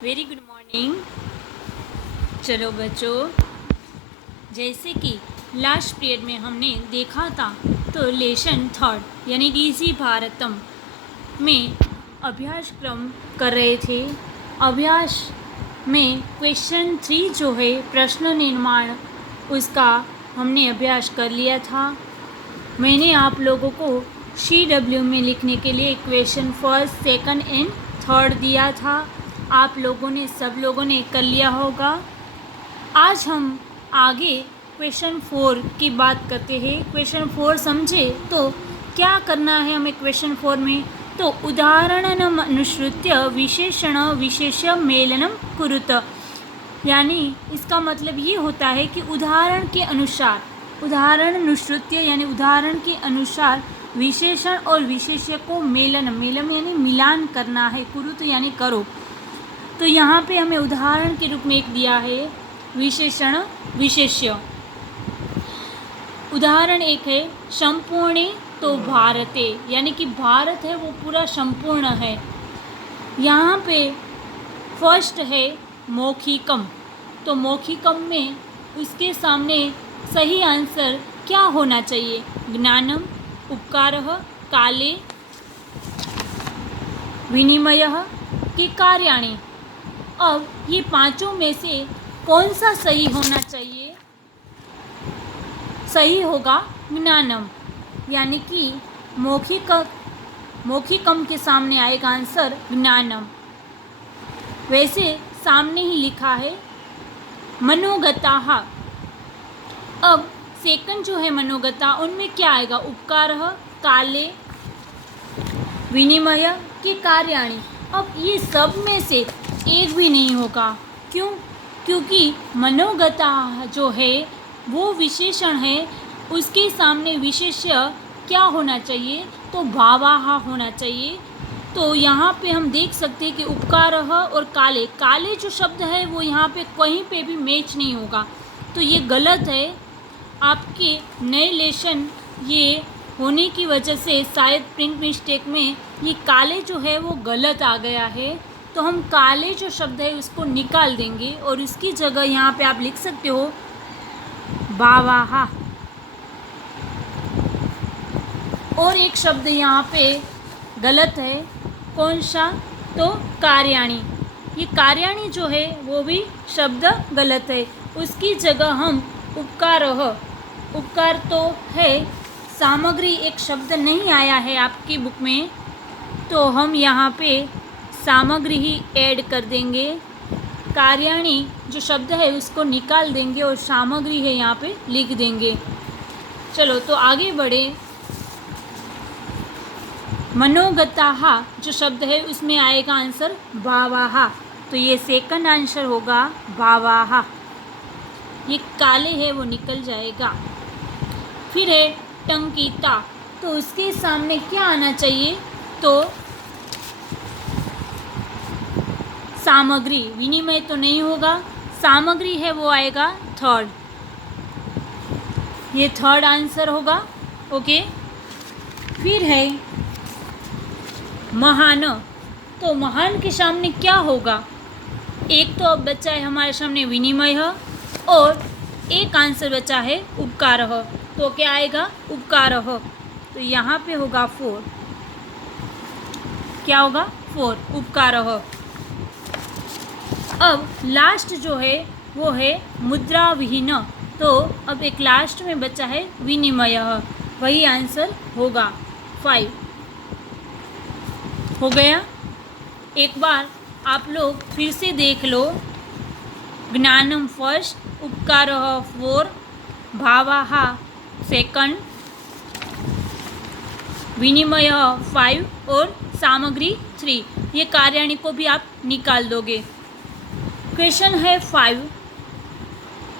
Very good morning. चलो बच्चों, जैसे कि लास्ट पीरियड में हमने देखा था तो लेसन थर्ड यानी डीजी भारतम में अभ्यास क्रम कर रहे थे। अभ्यास में क्वेश्चन 3 जो है प्रश्न निर्माण, उसका हमने अभ्यास कर लिया था। मैंने आप लोगों को CW में लिखने के लिए question first, second and third दिया था। आप लोगों ने सब लोगों ने कर लिया होगा। आज हम आगे क्वेश्चन 4 की बात करते हैं। क्वेश्चन 4 समझे तो क्या करना है हमें क्वेश्चन 4 में, तो उदाहरणम अनुसृत्य विशेषण विशेष मेलनम कुरुत, यानी इसका मतलब ये होता है कि उदाहरण के अनुसार, उदाहरण अनुसृत्य यानी उदाहरण के अनुसार विशेषण और विशेष्य को मेलन यानी मिलान करना है, कुरुत यानी करो। तो यहाँ पे हमें उदाहरण के रूप में एक दिया है विशेषण विशेष्य। उदाहरण एक है संपूर्णे तो भारते, यानी कि भारत है वो पूरा संपूर्ण है। यहाँ पे फर्स्ट है मौखिकम, तो मौखिकम में उसके सामने सही आंसर क्या होना चाहिए, ज्ञानम, उपकारः, काले, विनिमयः कि कार्याणि। अब ये पांचों में से कौन सा सही होना चाहिए, सही होगा ज्ञानम, यानी कि मौखिकम के सामने आएगा आंसर ज्ञानम। वैसे सामने ही लिखा है मनोगताः। अब सेकंड जो है मनोगता, उनमें क्या आएगा, उपकारः, काले, विनिमय के कार्याणि। अब ये सब में से एक भी नहीं होगा, क्यों? क्योंकि मनोगता जो है वो विशेषण है, उसके सामने विशेष्य क्या होना चाहिए, तो भावाहा होना चाहिए। तो यहाँ पे हम देख सकते हैं कि उपकारः और काले, काले जो शब्द है वो यहाँ पे कहीं पे भी मैच नहीं होगा, तो ये गलत है। आपके नए लेसन ये होने की वजह से शायद प्रिंट मिस्टेक में ये काले जो है वो गलत आ गया है, तो हम काले जो शब्द है उसको निकाल देंगे और इसकी जगह यहाँ पे आप लिख सकते हो भावाहा। और एक शब्द यहाँ पे गलत है, कौन सा, तो कार्याणि। ये कार्याणि जो है वो भी शब्द गलत है, उसकी जगह हम उपकारः, उपकार तो है, सामग्री एक शब्द नहीं आया है आपकी बुक में, तो हम यहाँ पे सामग्री ही ऐड कर देंगे। कार्याणि जो शब्द है उसको निकाल देंगे और सामग्री है यहाँ पे लिख देंगे। चलो तो आगे बढ़े। मनोगताः जो शब्द है उसमें आएगा आंसर भावाः, तो ये सेकंड आंसर होगा भावाः। ये काले है वो निकल जाएगा। फिर है टंकिता, तो उसके सामने क्या आना चाहिए, तो सामग्री, विनिमय तो नहीं होगा, सामग्री है वो आएगा थर्ड, ये थर्ड आंसर होगा। ओके। फिर है महान, तो महान के सामने क्या होगा, एक तो अब बचा है हमारे सामने विनिमय और एक आंसर बचा है उपकारः, तो क्या आएगा उपकारः, तो यहाँ पे होगा 4, क्या होगा 4 उपकारः। अब लास्ट जो है वो है मुद्रा विहीन, तो अब एक लास्ट में बचा है विनिमय, वही आंसर होगा 5 हो गया। एक बार आप लोग फिर से देख लो, ज्ञानम फर्स्ट, उपकारः 4, भावाः सेकंड, विनिमय 5 और सामग्री 3। ये कार्याणि को भी आप निकाल दोगे। क्वेश्चन है 5,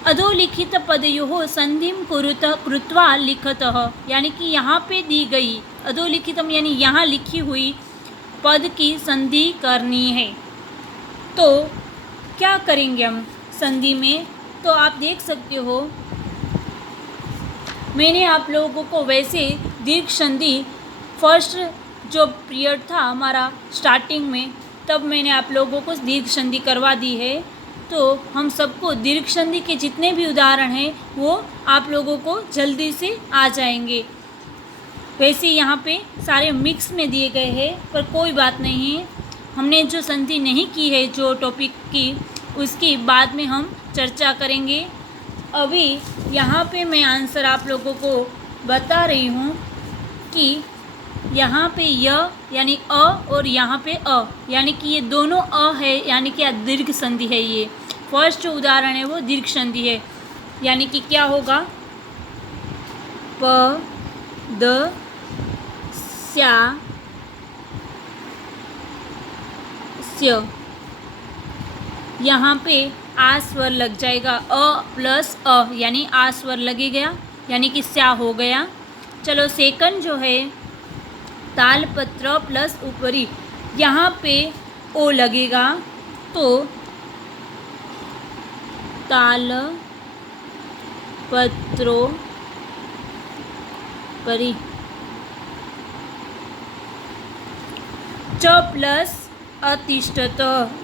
अधोलिखित पदयोः संधिं कृत्वा लिखतः, यानी कि यहाँ पे दी गई अधोलिखितम यानी यहाँ लिखी हुई पद की संधि करनी है, तो क्या करेंगे हम संधि में, तो आप देख सकते हो मैंने आप लोगों को वैसे दीर्घ संधि फर्स्ट जो पीरियड था हमारा स्टार्टिंग में, तब मैंने आप लोगों को दीर्घ संधि करवा दी है। तो हम सबको दीर्घ संधि के जितने भी उदाहरण हैं वो आप लोगों को जल्दी से आ जाएंगे। वैसे यहाँ पे सारे मिक्स में दिए गए हैं, पर कोई बात नहीं है। हमने जो संधि नहीं की है जो टॉपिक की, उसकी बाद में हम चर्चा करेंगे। अभी यहाँ पे मैं आंसर आप लोगों को बता रही हूँ कि यहाँ पे य यानी अ और यहाँ पे अ, यानी कि ये दोनों अ है, यानी कि दीर्घ संधि है। ये फर्स्ट जो उदाहरण है वो दीर्घ संधि है, यानी कि क्या होगा, प द स्या स्य। यहाँ पे आ स्वर लग जाएगा, अ प्लस अ यानी आ स्वर लगेगा, यानी कि स्या हो गया। चलो सेकंड जो है तालपत्र प्लस ऊपरी, यहाँ पे ओ लगेगा, तो ताल पत्रो परी। च प्लस अतिष्ठत,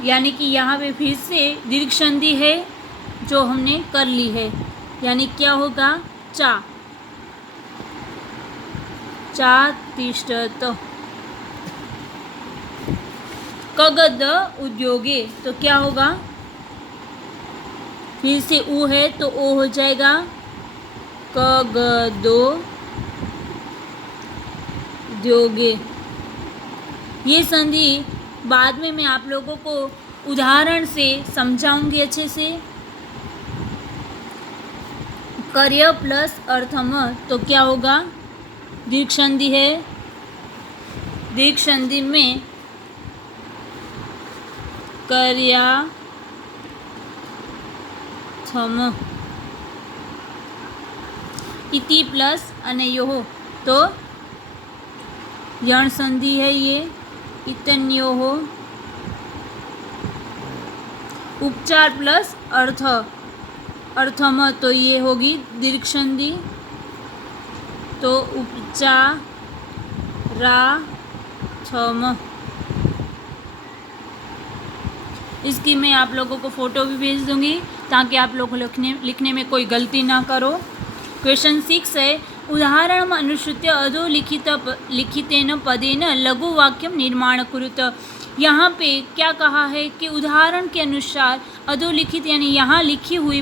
यानी कि यहाँ पे फिर से दीर्घ संधि है जो हमने कर ली है, यानी क्या होगा, चा चा तिष्ठत। कगद उद्योगे, तो क्या होगा, फिर से उ है तो ओ हो जाएगा, कगदो उद्योगे। ये संधि बाद में मैं आप लोगों को उदाहरण से समझाऊंगी अच्छे से। कार्य प्लस अर्थम, तो क्या होगा, दीर्घ संधि है। दीर्घ संधि में कार्याथम, इति प्लस अनयोः, तो यण संधि है ये, इतन्योः। उपचार प्लस अर्थ अर्थम, तो ये होगी दीर्घ संधि, तो उपचाराथम। इसकी मैं आप लोगों को फ़ोटो भी भेज दूंगी ताकि आप लोग लिखने में कोई गलती ना करो। क्वेश्चन 6 है, उदाहरण अनुसृत्य लिखितेन पदेन लघु वाक्यम निर्माण कुरुत। यहाँ पे क्या कहा है कि उदाहरण के अनुसार अधोलिखित यानी यहाँ लिखी हुई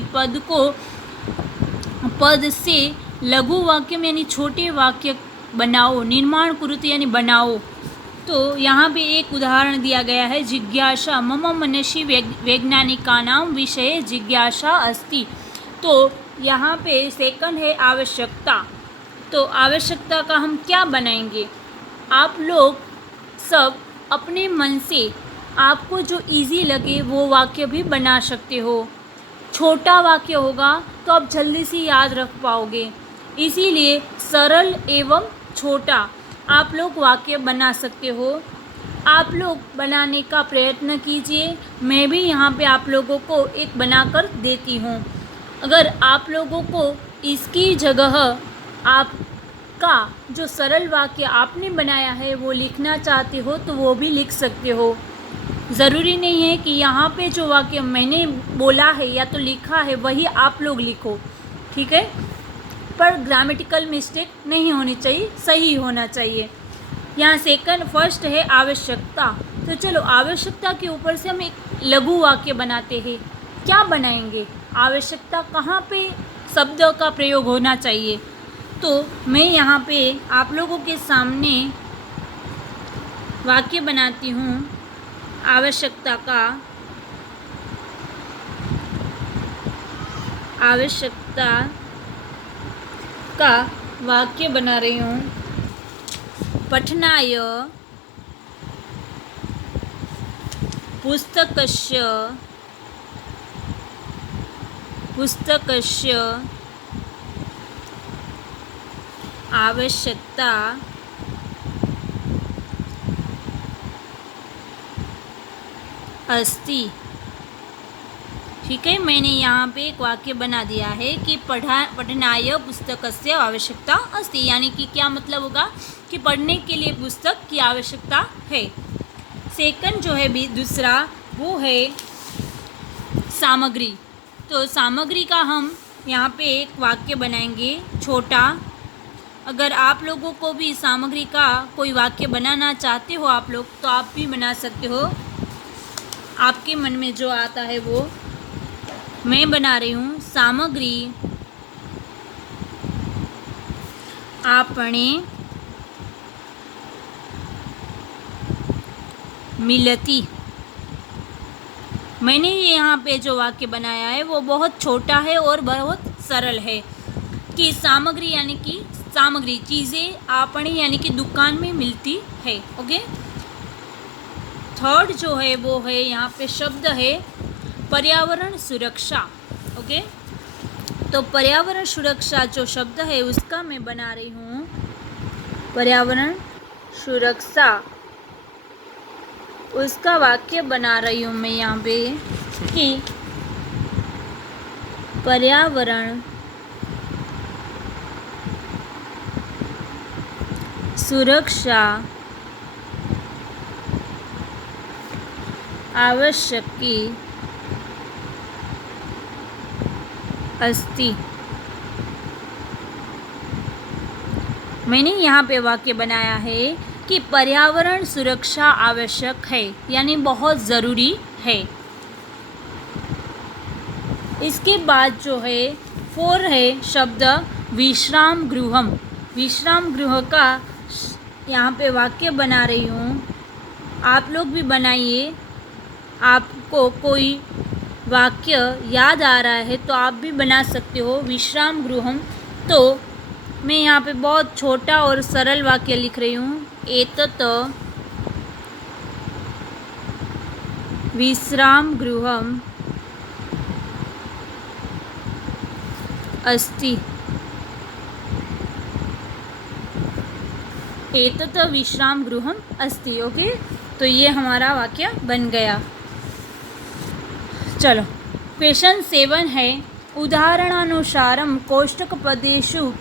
पद से लघु वाक्यम यानी छोटे वाक्य बनाओ, निर्माण कुरुत यानी बनाओ। तो यहाँ पे एक उदाहरण दिया गया है, जिज्ञासा मम मनसि वैज्ञानिकानां विषये जिज्ञासा अस्ति। तो यहाँ पे सेकंड है आवश्यकता। तो आवश्यकता का हम क्या बनाएंगे, आप लोग सब अपने मन से आपको जो इजी लगे वो वाक्य भी बना सकते हो। छोटा वाक्य होगा तो आप जल्दी से याद रख पाओगे, इसीलिए सरल एवं छोटा आप लोग वाक्य बना सकते हो। आप लोग बनाने का प्रयत्न कीजिए, मैं भी यहाँ पे आप लोगों को एक बनाकर देती हूँ। अगर आप लोगों को इसकी जगह आपका जो सरल वाक्य आपने बनाया है वो लिखना चाहते हो तो वो भी लिख सकते हो। ज़रूरी नहीं है कि यहाँ पे जो वाक्य मैंने बोला है या तो लिखा है वही आप लोग लिखो, ठीक है, पर ग्रामेटिकल मिस्टेक नहीं होनी चाहिए, सही होना चाहिए। यहाँ फर्स्ट है आवश्यकता। तो चलो आवश्यकता के ऊपर से हम एक लघु वाक्य बनाते हैं। क्या बनाएंगे, आवश्यकता कहाँ पे शब्द का प्रयोग होना चाहिए। तो मैं यहाँ पे आप लोगों के सामने वाक्य बनाती हूँ। आवश्यकता का वाक्य बना रही हूँ। पठनाय पुस्तकस्य आवश्यकता अस्ति। ठीक है, मैंने यहाँ पे एक वाक्य बना दिया है कि पठनाय पुस्तकस्य आवश्यकता अस्ति, यानी कि क्या मतलब होगा कि पढ़ने के लिए पुस्तक की आवश्यकता है। सेकंड जो है भी दूसरा वो है सामग्री। तो सामग्री का हम यहाँ पे एक वाक्य बनाएंगे छोटा। अगर आप लोगों को भी सामग्री का कोई वाक्य बनाना चाहते हो आप लोग, तो आप भी बना सकते हो। आपके मन में जो आता है वो मैं बना रही हूँ। सामग्री आपने मिलती। मैंने ये यहाँ पे जो वाक्य बनाया है वो बहुत छोटा है और बहुत सरल है कि सामग्री यानी कि सामग्री चीज़ें आपने यानी कि दुकान में मिलती है। ओके। थर्ड जो है वो है यहाँ पे शब्द है पर्यावरण सुरक्षा। ओके। तो पर्यावरण सुरक्षा जो शब्द है उसका मैं बना रही हूँ पर्यावरण सुरक्षा। उसका वाक्य बना रही हूँ मैं यहाँ पे कि पर्यावरण सुरक्षा आवश्यकी अस्ति। मैंने यहाँ पे वाक्य बनाया है कि पर्यावरण सुरक्षा आवश्यक है यानी बहुत ज़रूरी है। इसके बाद जो है 4 है शब्द विश्राम गृहम। विश्राम गृह का यहाँ पे वाक्य बना रही हूँ। आप लोग भी बनाइए। आपको कोई वाक्य याद आ रहा है तो आप भी बना सकते हो विश्राम गृहम। तो मैं यहाँ पे बहुत छोटा और सरल वाक्य लिख रही हूँ। एतत् विश्राम गृहम अस्ति। एतत् विश्राम गृहम अस्ति। ओके। तो ये हमारा वाक्य बन गया। चलो क्वेश्चन 7 है उदाहरणानुसारम कोष्टकपदेषु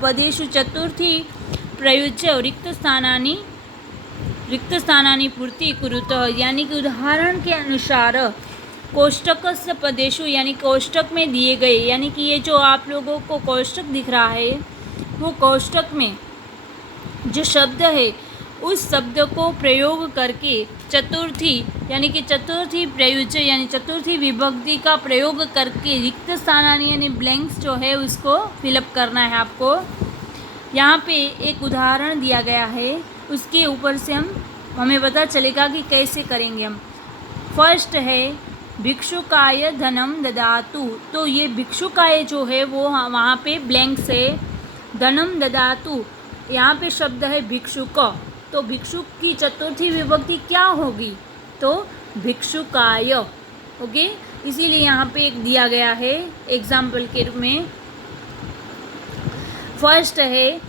पदेषु चतुर्थी प्रयुज्य रिक्त स्थानानि पूर्ति कुरुतः। यानी कि उदाहरण के अनुसार कोष्टकस्य पदेषु यानी कोष्टक में दिए गए, यानी कि ये जो आप लोगों को कोष्टक दिख रहा है वो कोष्टक में जो शब्द है उस शब्द को प्रयोग करके चतुर्थी यानी कि चतुर्थी प्रयुज्य यानी चतुर्थी विभक्ति का प्रयोग करके रिक्त स्थानानि यानी ब्लैंक्स जो है उसको फिलअप करना है आपको। यहाँ पे एक उदाहरण दिया गया है, उसके ऊपर से हमें पता चलेगा कि कैसे करेंगे हम। फर्स्ट है भिक्षुकाय धनम ददातु। तो ये भिक्षुकाय जो है वो वहाँ पे ब्लैंक्स है। धनम ददातु यहाँ पे शब्द है भिक्षुक। तो भिक्षुक की चतुर्थी विभक्ति क्या होगी? तो भिक्षुकाय। ओके। इसीलिए यहाँ पे एक दिया गया है एग्जाम्पल के रूप में। फर्स्ट है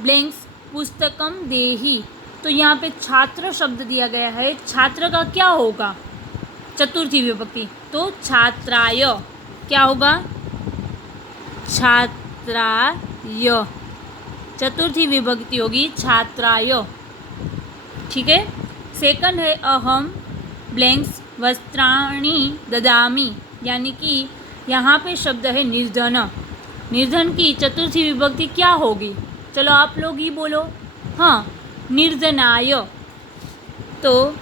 ब्लैंक्स पुस्तकम देहि। तो यहाँ पे छात्र शब्द दिया गया है। छात्र का क्या होगा? चतुर्थी विभक्ति। तो छात्राय क्या होगा? छात्राय। चतुर्थी विभक्ति होगी छात्राय। ठीक है। सेकंड है अहम ब्लैंक्स वस्त्राणि ददामि। यानी कि यहाँ पे शब्द है निर्धन। निर्धन की चतुर्थी विभक्ति क्या होगी? चलो आप लोग ही बोलो। हाँ, निर्धनाय। तो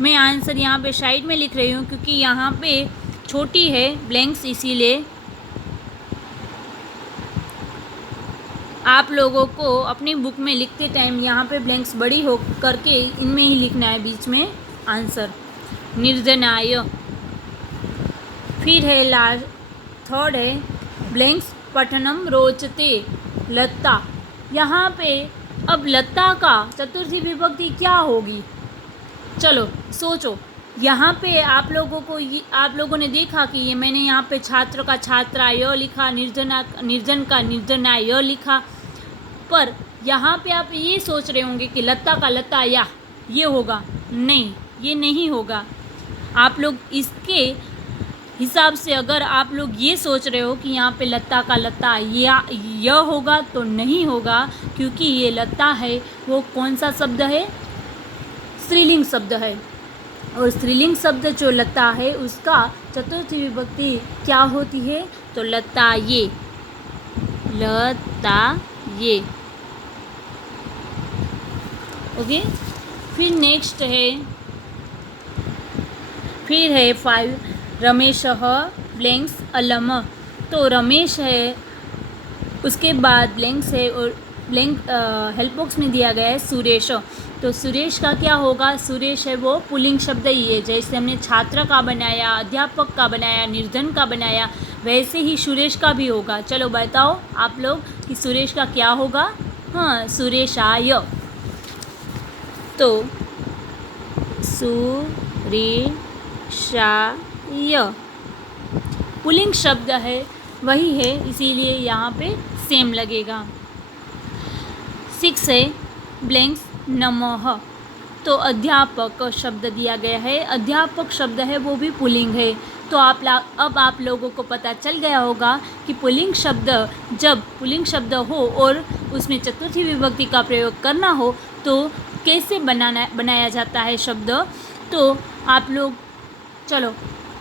मैं आंसर यहाँ पे साइड में लिख रही हूँ क्योंकि यहाँ पे छोटी है ब्लैंक्स, इसीलिए आप लोगों को अपनी बुक में लिखते टाइम यहाँ पे ब्लैंक्स बड़ी हो करके इनमें ही लिखना है बीच में आंसर। निर्धनाय। फिर है लास्ट थर्ड है ब्लैंक्स पठनम रोचते लता। यहाँ पे अब लता का चतुर्थी विभक्ति क्या होगी? चलो सोचो। यहाँ पे आप लोगों ने देखा कि ये मैंने यहाँ पे छात्र का छात्राय लिखा, निर्धन का निर्धनाय लिखा, पर यहाँ पे आप ये सोच रहे होंगे कि लता का लता या ये होगा। नहीं, ये नहीं होगा। आप लोग इसके हिसाब से अगर आप लोग ये सोच रहे हो कि यहाँ पे लता का लता या यह होगा, तो नहीं होगा, क्योंकि ये लता है वो कौन सा शब्द है? स्त्रीलिंग शब्द है, और स्त्रीलिंग शब्द जो लता है उसका चतुर्थी विभक्ति क्या होती है? तो लता ये, लता ये। ओके, फिर नेक्स्ट है, फिर है 5 रमेशः ब्लैंक्स अलम। तो रमेश है, उसके बाद ब्लैंक्स है, और ब्लैंक हेल्प बॉक्स में दिया गया है सुरेश। तो सुरेश का क्या होगा? सुरेश है वो पुल्लिंग शब्द ही है। जैसे हमने छात्र का बनाया, अध्यापक का बनाया, निर्धन का बनाया, वैसे ही सुरेश का भी होगा। चलो बताओ आप लोग कि सुरेश का क्या होगा? हाँ, सुरेशाय। तो सुरेशाय पुल्लिंग शब्द है, वही है, इसीलिए यहाँ पे सेम लगेगा। 6 है ब्लैंक्स नमः। तो अध्यापक शब्द दिया गया है, अध्यापक शब्द है वो भी पुल्लिंग है। तो अब आप लोगों को पता चल गया होगा कि पुल्लिंग शब्द, जब पुल्लिंग शब्द हो और उसमें चतुर्थी विभक्ति का प्रयोग करना हो तो कैसे बनाया जाता है शब्द। तो आप लोग, चलो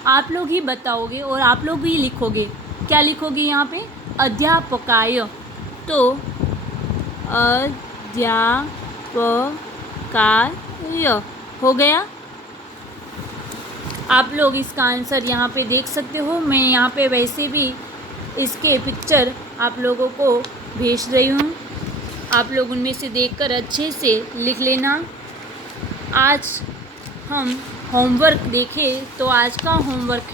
आप लोग ही बताओगे और आप लोग ही लिखोगे। क्या लिखोगे यहाँ पे? अध्यापकाय। तो अध्यापकाय हो गया। आप लोग इसका आंसर यहाँ पे देख सकते हो। मैं यहाँ पे वैसे भी इसके पिक्चर आप लोगों को भेज रही हूँ, आप लोग उनमें से देखकर अच्छे से लिख लेना। आज हम होमवर्क देखें तो आज का होमवर्क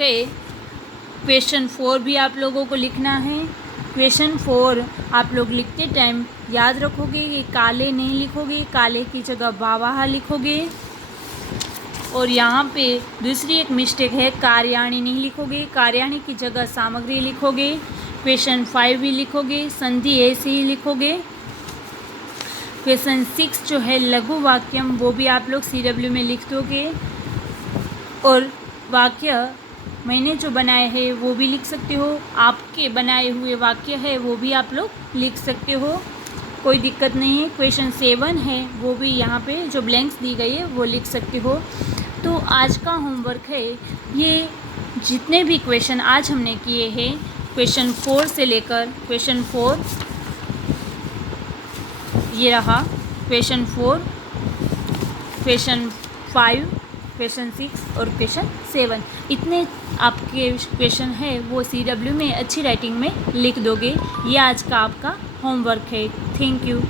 है, क्वेश्चन 4 भी आप लोगों को लिखना है। क्वेश्चन 4 आप लोग लिखते टाइम याद रखोगे कि काले नहीं लिखोगे, काले की जगह बावाहा लिखोगे। और यहाँ पे दूसरी एक मिस्टेक है, कार्याणी नहीं लिखोगे, कार्याणी की जगह सामग्री लिखोगे। क्वेश्चन 5 भी लिखोगे, संधि ऐसे ही लिखोगे। क्वेश्चन 6 जो है लघु वाक्यम, वो भी आप लोग CW में लिख दोगे। और वाक्य मैंने जो बनाए हैं वो भी लिख सकते हो, आपके बनाए हुए वाक्य है वो भी आप लोग लिख सकते हो, कोई दिक्कत नहीं है। क्वेश्चन 7 है वो भी यहाँ पे जो ब्लैंक्स दी गई है वो लिख सकते हो। तो आज का होमवर्क है, ये जितने भी क्वेश्चन आज हमने किए हैं, क्वेश्चन 4 से लेकर क्वेश्चन 4, ये रहा क्वेश्चन 4, क्वेश्चन 5, क्वेश्चन 6 और क्वेश्चन 7, इतने आपके क्वेश्चन है वो CW में अच्छी राइटिंग में लिख दोगे। ये आज का आपका होमवर्क है। Thank you.